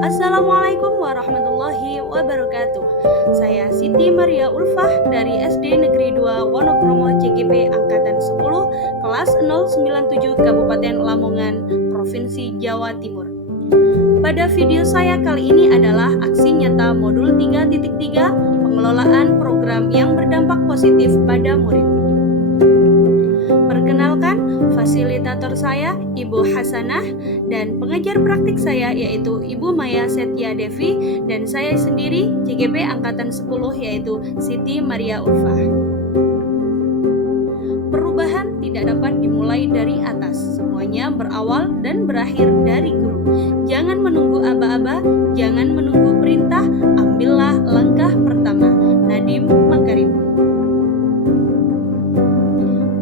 Assalamualaikum warahmatullahi wabarakatuh. Saya Siti Maria Ulfah dari SD Negeri 2 Wonokromo CGP Angkatan 10 kelas 097 Kabupaten Lamongan, Provinsi Jawa Timur. Pada video saya kali ini adalah aksi nyata modul 3.3 pengelolaan program yang berdampak positif pada murid. Perkenalkan, fasilitator saya Ibu Hasanah dan pengajar praktik saya yaitu Ibu Maya Setia Devi dan saya sendiri CGP Angkatan 10 yaitu Siti Maria Ulfah. Perubahan tidak dapat dimulai dari atas, semuanya berawal dan berakhir dari guru. Jangan menunggu aba-aba, jangan menunggu perintah, ambillah langkah pertama. Nadiem Makarim.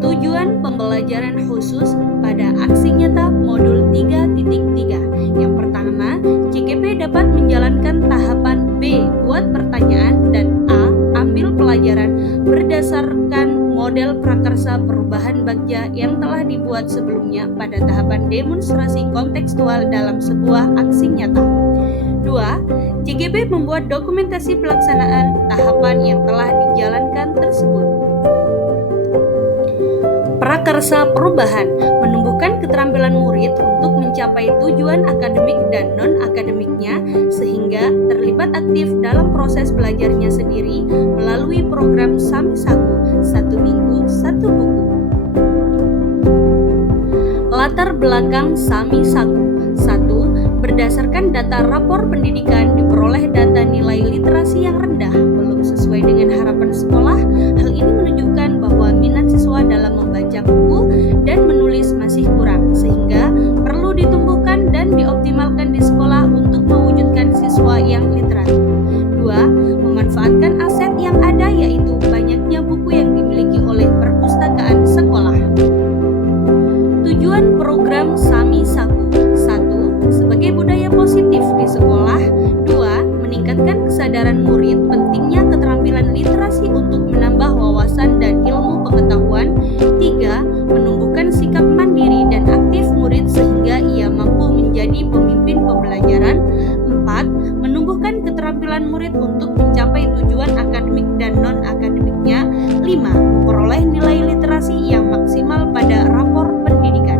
Tujuan pembelajaran khusus pada aksi nyata modul 3.3. Yang pertama, CGP dapat menjalankan tahapan B, buat pertanyaan, dan A, ambil pelajaran berdasarkan model prakarsa perubahan bagja yang telah dibuat sebelumnya pada tahapan demonstrasi kontekstual dalam sebuah aksi nyata. 2. CGP membuat dokumentasi pelaksanaan tahapan yang telah dijalankan tersebut. Prakarsa perubahan menumbuhkan keterampilan murid untuk mencapai tujuan akademik dan non-akademiknya sehingga terlibat aktif dalam proses belajarnya sendiri melalui program Samisaku, 1 minggu 1 buku. Latar belakang Samisaku. 1. Berdasarkan data rapor pendidikan diperoleh data nilai literasi yang rendah belum sesuai dengan harapan sekolah. Hal ini menunjukkan bahwa minat siswa dalam membaca buku dan menulis masih kurang, sehingga perlu ditumbuhkan dan dioptimalkan di sekolah untuk mewujudkan siswa yang literat. 2. Memanfaatkan aset yang ada yaitu banyaknya buku yang dimiliki oleh perpustakaan sekolah. Tujuan program Samisaku. 1. Sebagai budaya positif di sekolah. 2. Meningkatkan kesadaran murid pentingnya keterampilan literasi untuk menambah wawasan dan ilmu pengetahuan. 3. Menumbuhkan sikap mandiri dan aktif murid sehingga ia mampu menjadi pemimpin pembelajaran. 4. Menumbuhkan keterampilan murid untuk mencapai tujuan akademik dan non-akademiknya. 5. Memperoleh nilai literasi yang maksimal pada rapor pendidikan.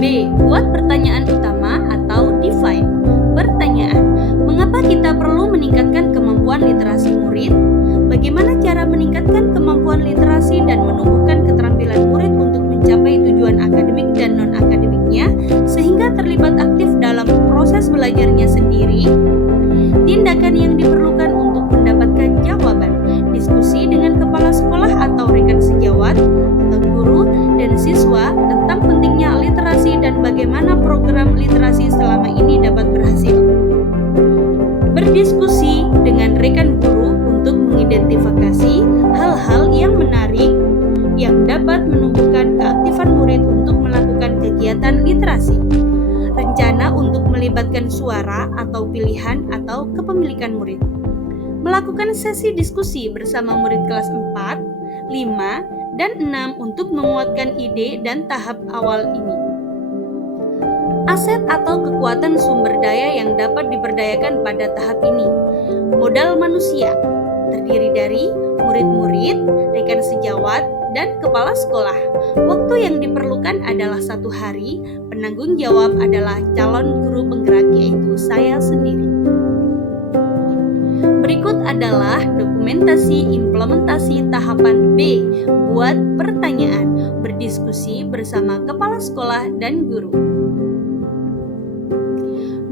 B. Buat pertanyaan utama atau define. Pertanyaan: mengapa kita perlu meningkatkan kemampuan literasi murid? Bagaimana cara meningkatkan kemampuan literasi dan menumbuhkan keterampilan murid untuk mencapai tujuan akademik dan non-akademiknya sehingga terlibat aktif dalam proses belajarnya sendiri? Tindakan yang diperlukan untuk mendapatkan jawaban. Diskusi dengan kepala sekolah atau rekan sejawat atau guru dan siswa tentang pentingnya literasi dan bagaimana program literasi selama ini dapat berhasil. Berdiskusi dengan rekan guru untuk mengidentifikasi hal-hal yang menarik yang dapat menumbuhkan keaktifan murid untuk melakukan kegiatan literasi. Rencana untuk melibatkan suara atau pilihan atau kepemilikan murid. Melakukan sesi diskusi bersama murid kelas 4, 5, dan 6 untuk menguatkan ide dan tahap awal ini. Aset atau kekuatan sumber daya yang dapat diberdayakan pada tahap ini. Modal manusia terdiri dari murid-murid, rekan sejawat, dan kepala sekolah. Waktu yang diperlukan adalah 1 hari. Penanggung jawab adalah calon guru penggerak yaitu saya sendiri. Berikut adalah dokumentasi implementasi tahapan B, buat pertanyaan, berdiskusi bersama kepala sekolah dan guru.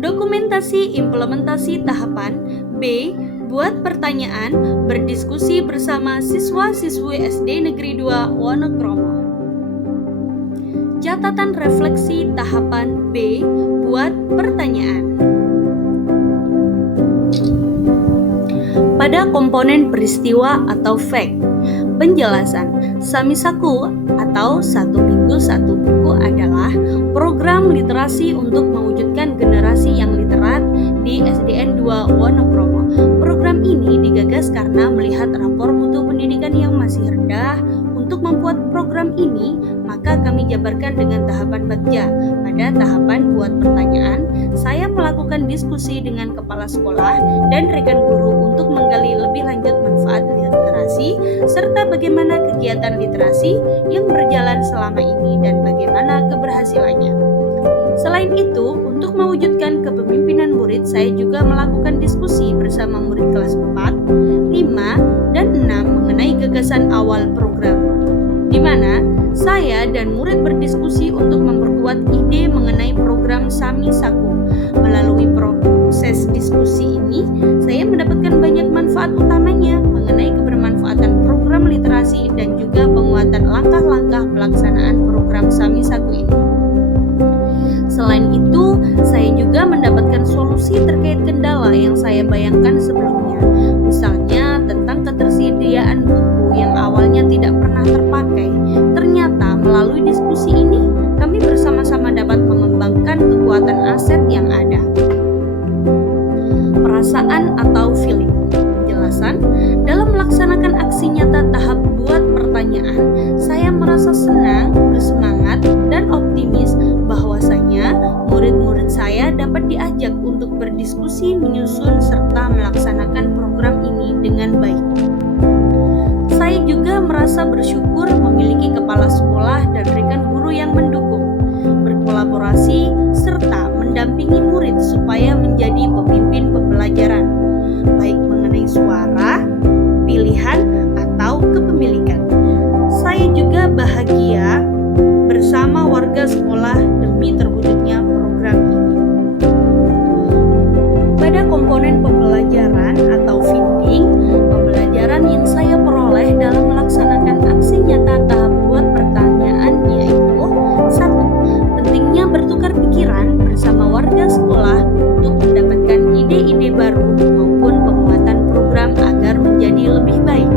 Dokumentasi implementasi tahapan B, buat pertanyaan, berdiskusi bersama siswa-siswi SD Negeri 2 Wonokromo. Catatan refleksi tahapan B, buat pertanyaan. Pada komponen peristiwa atau fact, penjelasan Samisaku atau 1 minggu 1 buku adalah program literasi untuk mewujudkan generasi yang literat di SDN 2 Wonokromo. Program ini digagas karena melihat rapor mutu pendidikan yang masih rendah. Untuk membuat program ini, maka maka kami jabarkan dengan tahapan bagja. Pada tahapan buat pertanyaan, saya melakukan diskusi dengan kepala sekolah dan rekan guru untuk menggali lebih lanjut manfaat literasi serta bagaimana kegiatan literasi yang berjalan selama ini dan bagaimana keberhasilannya. Selain itu, untuk mewujudkan kepemimpinan murid, saya juga melakukan diskusi bersama murid kelas 4, 5, dan 6 mengenai gagasan awal program, di mana saya dan murid berdiskusi untuk memperkuat ide mengenai program Sami Saku. Melalui proses diskusi ini, saya mendapatkan banyak manfaat utamanya mengenai kebermanfaatan program literasi dan juga penguatan langkah-langkah pelaksanaan program Sami Saku ini. Selain itu, saya juga mendapatkan solusi terkait kendala yang saya bayangkan sebelumnya. Misalnya tentang ketersediaan buku yang awalnya tidak pernah terpakai. Ternyata melalui diskusi ini, kami bersama-sama dapat mengembangkan kekuatan aset yang ada. Perasaan atau feeling. Penjelasan, dalam melaksanakan aksi nyata tahap buat pertanyaan, saya merasa senang, bersemangat, dan optimis bahwasanya murid-murid saya dapat diajak untuk berdiskusi, menyusun, serta melaksanakan program ini dengan baik. Saya juga merasa bersyukur memiliki kepala sekolah dan rekan guru yang mendukung, berkolaborasi, serta mendampingi murid supaya menjadi pemimpin pembelajaran, baik mengenai suara, pilihan, atau kepemilikan. Saya juga bahagia bersama warga sekolah demi terwujudnya program ini. Pada komponen pembelajaran atau feeding, pembelajaran yang saya peroleh dalam melaksanakan aksi nyata tahap buat pertanyaan yaitu 1. Pentingnya bertukar pikiran bersama warga sekolah untuk mendapatkan ide-ide baru maupun penguatan program agar menjadi lebih baik.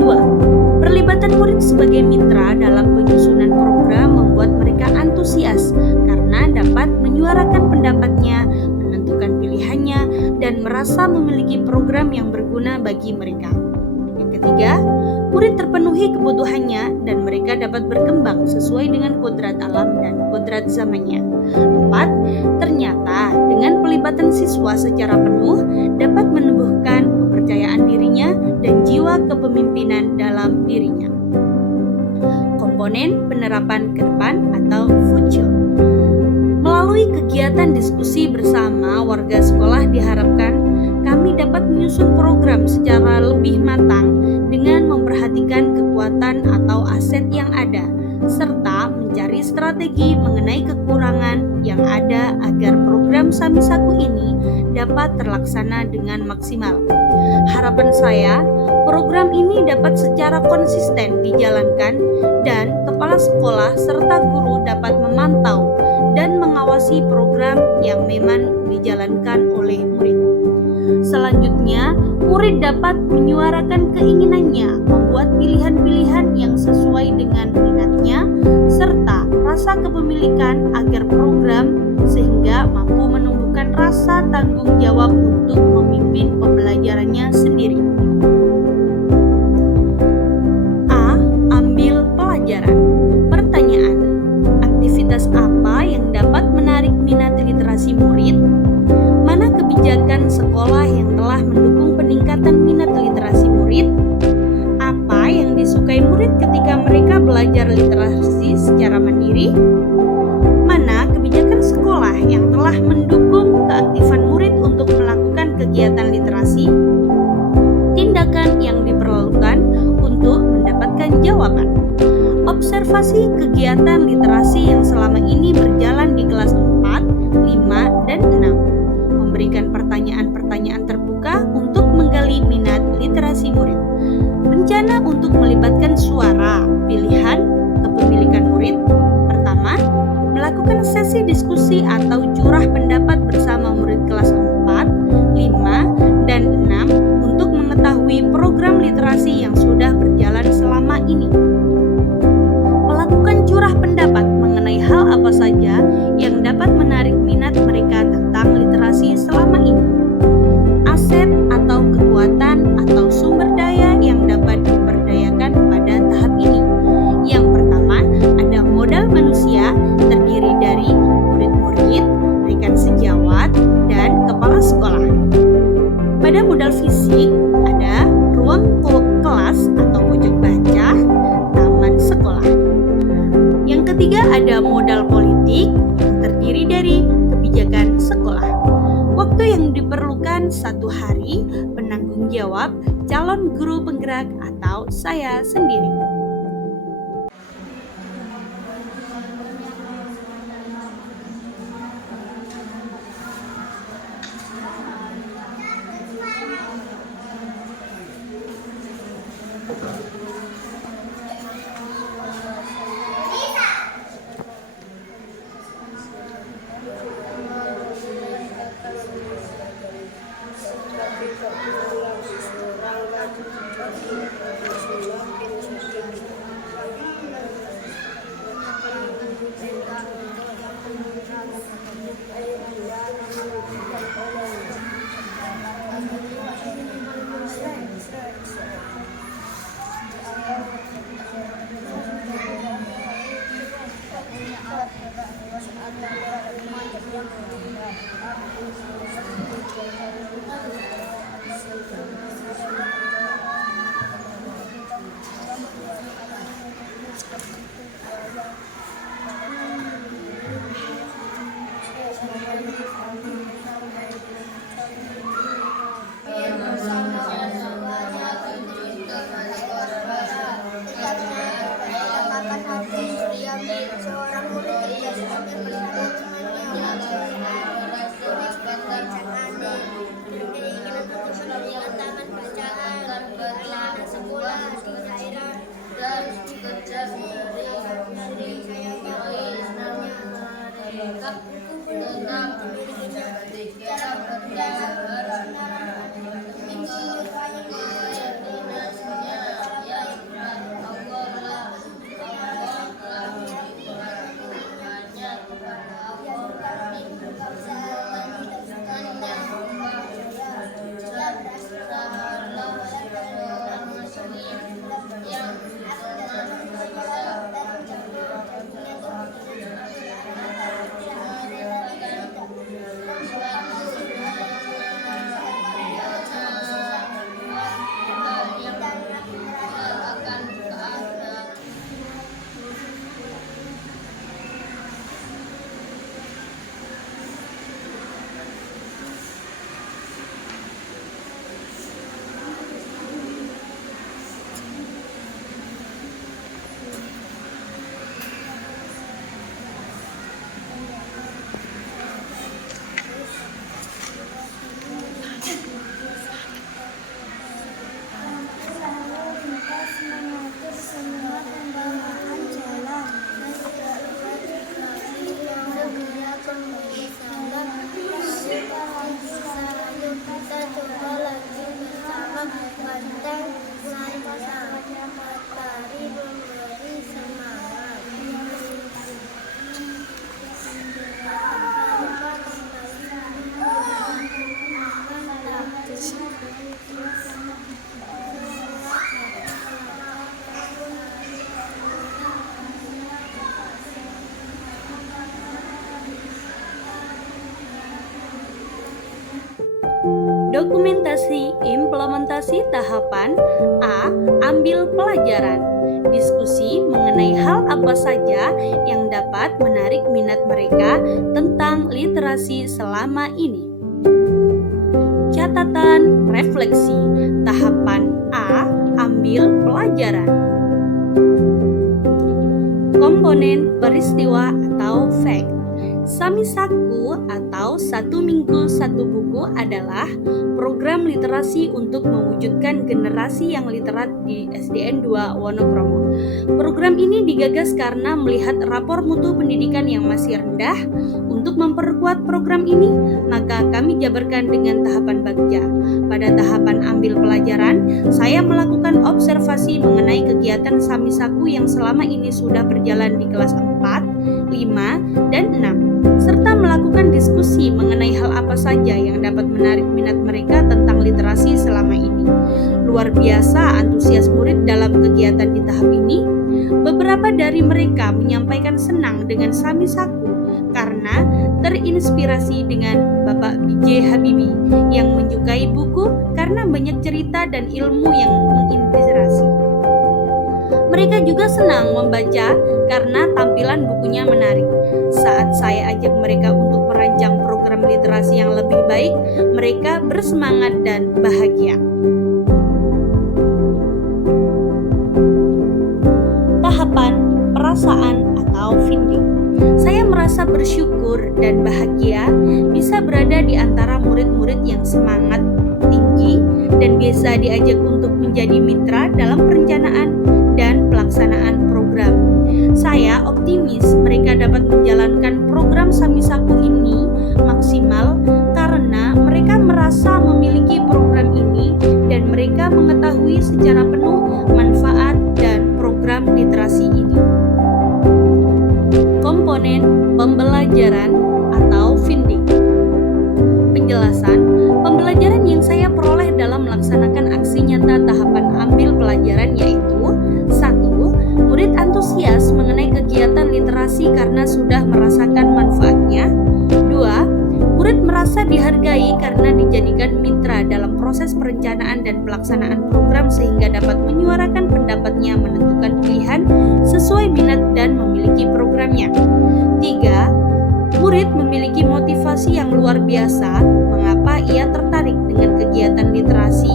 2. Perlibatan murid sebagai mitra dalam penyusunan program membuat mereka antusias karena dapat menyuarakan pendapatnya, menentukan pilihannya, dan merasa memiliki program yang berguna bagi mereka. Yang ketiga, murid terpenuhi kebutuhannya dan mereka dapat berkembang sesuai dengan kodrat alam dan kodrat zamannya. 4. Ternyata dengan pelibatan siswa secara penuh dapat menumbuhkan kepercayaan dirinya dan jiwa kepemimpinan dalam dirinya. Komponen penerapan ke depan atau future. Melalui kegiatan diskusi bersama warga sekolah diharapkan kami dapat menyusun program secara lebih matang dengan memperhatikan kekuatan atau aset yang ada, serta mencari strategi mengenai kekurangan yang ada agar program Sami Saku ini dapat terlaksana dengan maksimal. Harapan saya, program ini dapat secara konsisten dijalankan dan kepala sekolah serta guru dapat memantau dan mengawasi program yang memang dijalankan oleh murid. Selanjutnya, murid dapat menyuarakan keinginannya membuat pilihan-pilihan yang sesuai dengan minatnya serta rasa kepemilikan agar program sehingga mampu menumbuhkan rasa tanggung jawab untuk memimpin pembelajarannya sendiri. A. Ambil pelajaran. Pertanyaan: aktivitas apa yang dapat menarik minat literasi murid? Mana kebijakan sekolah yang telah mendukung peningkatan minat literasi murid? Apa yang disukai murid ketika mereka belajar literasi secara mandiri? Mana kebijakan sekolah yang telah mendukung keaktifan murid untuk melakukan kegiatan literasi? Tindakan yang diperlukan untuk mendapatkan jawaban. Observasi kegiatan literasi yang selama ini berjalan di kelas 4, 5, dan 6. Memberikan pertanyaan-pertanyaan terbuka untuk menggali minat literasi murid. Rencana untuk melibatkan suara, pilihan, kepemilikan murid. Pertama, melakukan sesi diskusi atau curah pendapat bersama murid kelas 4, 5, dan 6 untuk mengetahui program literasi yang sudah berjalan selama ini. Melakukan curah pendapat mengenai hal apa saja yang dapat menarik minat mereka tentang literasi selama ini. Aset atau kekuatan atau sumber daya yang dapat diperdayakan pada tahap ini. Yang pertama, ada dari kebijakan sekolah. Waktu yang diperlukan 1 hari, penanggung jawab, calon guru penggerak atau saya sendiri. Seorang murid terbiasa sambil melihat temannya keinginan untuk mendirikan taman bacaan anak-anak sekolah di daerah dan bekerja sendiri saya mereka tetap cara Dokumentasi implementasi tahapan A. Ambil pelajaran. Diskusi mengenai hal apa saja yang dapat menarik minat mereka tentang literasi selama ini. Catatan refleksi. Tahapan A. Ambil pelajaran. Komponen peristiwa atau fact. Samisaku atau 1 minggu 1 buku adalah program literasi untuk mewujudkan generasi yang literat di SDN 2 Wonokromo. Program ini digagas karena melihat rapor mutu pendidikan yang masih rendah. Untuk memperkuat program ini, maka kami jabarkan dengan tahapan bagja. Pada tahapan ambil pelajaran, saya melakukan observasi mengenai kegiatan Samisaku yang selama ini sudah berjalan di kelas 4, 5, dan 6, serta melakukan diskusi mengenai hal apa saja yang dapat menarik minat mereka tentang literasi selama ini. Luar biasa antusias murid dalam kegiatan di tahap ini. Beberapa dari mereka menyampaikan senang dengan Samisaku karena terinspirasi dengan Bapak B.J. Habibie yang menyukai buku karena banyak cerita dan ilmu yang menginspirasi. Mereka juga senang membaca karena tampilan bukunya menarik. saat saya ajak mereka untuk merancang program literasi yang lebih baik, mereka bersemangat dan bahagia. Tahapan perasaan atau feeling. Saya merasa bersyukur dan bahagia bisa berada di antara murid-murid yang semangat tinggi dan biasa diajak untuk menjadi mitra dalam perencanaan dan pelaksanaan program. Saya optimis mereka dapat menjalankan program Samisaku ini maksimal karena mereka merasa memiliki program ini dan mereka mengetahui secara penuh manfaat dan program literasi ini. Komponen pembelajaran atau finding. Penjelasan, pembelajaran yang saya peroleh dalam melaksanakan aksi nyata tahapan ambil pelajaran yaitu 1. Murid antusias mengenai kegiatan literasi karena sudah merasakan manfaatnya. 2. Murid merasa dihargai karena dijadikan mitra dalam proses perencanaan dan pelaksanaan program sehingga dapat menyuarakan pendapatnya menentukan pilihan sesuai minat dan memiliki programnya. 3. Murid memiliki motivasi yang luar biasa mengapa ia tertarik dengan kegiatan literasi.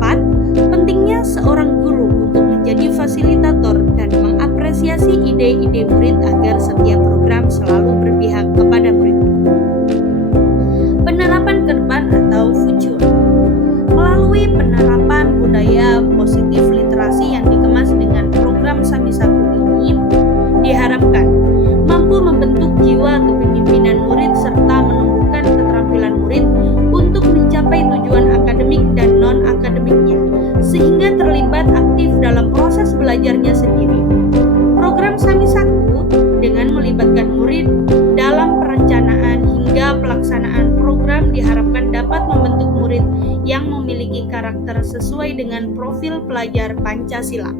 4. Pentingnya seorang guru untuk menjadi fasilitator dan mengapresiasi ide-ide murid agar setiap program selalu berpihak kepada murid. Penerapan ke depan atau future. Melalui penerapan budaya positif literasi yang dikemas dengan program Samisaku ini, diharapkan mampu membentuk jiwa kepemimpinan murid serta menumbuhkan keterampilan murid untuk mencapai tujuan akademik dan non-akademiknya, sehingga terlibat aktif dalam proses belajarnya sendiri. Program Samisaku dengan melibatkan murid dalam perencanaan hingga pelaksanaan program diharapkan dapat membentuk murid yang memiliki karakter sesuai dengan profil pelajar Pancasila.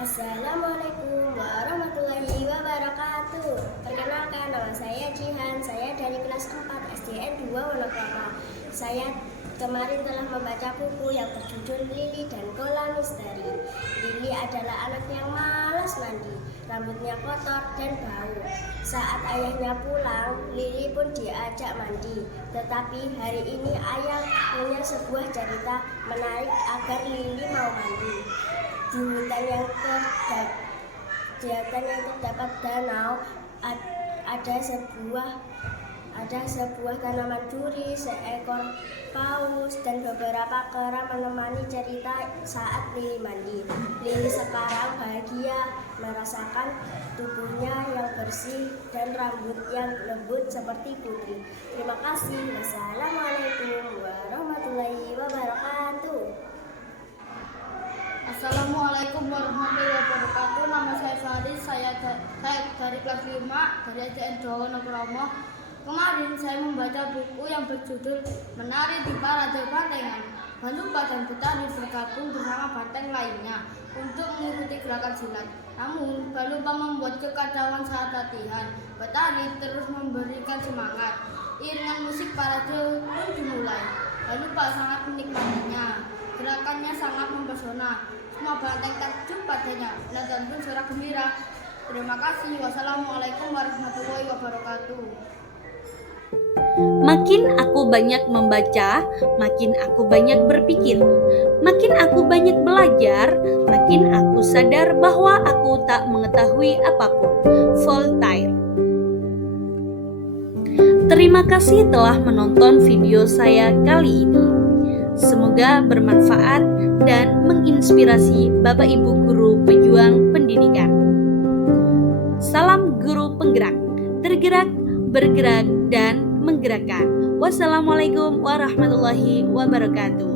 Assalamualaikum warahmatullahi wabarakatuh. Perkenalkan, nama saya Jihan. Saya dari kelas 4 SDN 2 Wonokromo. Saya kemarin telah membaca buku yang berjudul Lili dan Kola Misteri. Lili adalah anak yang malas mandi, rambutnya kotor dan bau. Saat ayahnya pulang, Lili pun diajak mandi. Tetapi hari ini ayah punya sebuah cerita menarik agar Lili mau mandi. Di hutan yang terdapat danau ada sebuah tanaman duri, seekor paus dan beberapa kera menemani cerita saat Lili mandi. Lili sekarang bahagia merasakan tubuhnya yang bersih dan rambut yang lembut seperti putri. Terima kasih. Wassalamualaikum warahmatullahi wabarakatuh. Assalamualaikum warahmatullahi wabarakatuh. Nama saya Sari, saya dari kelas 5 dari SDN 2 Wonokromo. Kemarin saya membaca buku yang berjudul Menari di Parade Bantengan. Balupa dan Betani bergabung bersama banteng lainnya untuk mengikuti gerakan silat. Namun, Balupa membuat kekacauan saat latihan. Betani terus memberikan semangat. Iringan musik parade pun dimulai. Balupa sangat menikmatinya. Gerakannya sangat mempesona. Semua banteng takjub padanya. Penonton pun sorak gembira. Terima kasih. Wassalamualaikum warahmatullahi wabarakatuh. Makin aku banyak membaca, makin aku banyak berpikir. Makin aku banyak belajar, makin aku sadar bahwa aku tak mengetahui apapun. Voltaire. Terima kasih telah menonton video saya kali ini. Semoga bermanfaat dan menginspirasi Bapak Ibu guru pejuang pendidikan. Salam guru penggerak, tergerak, bergerak, dan menggerakkan. Wassalamualaikum warahmatullahi wabarakatuh.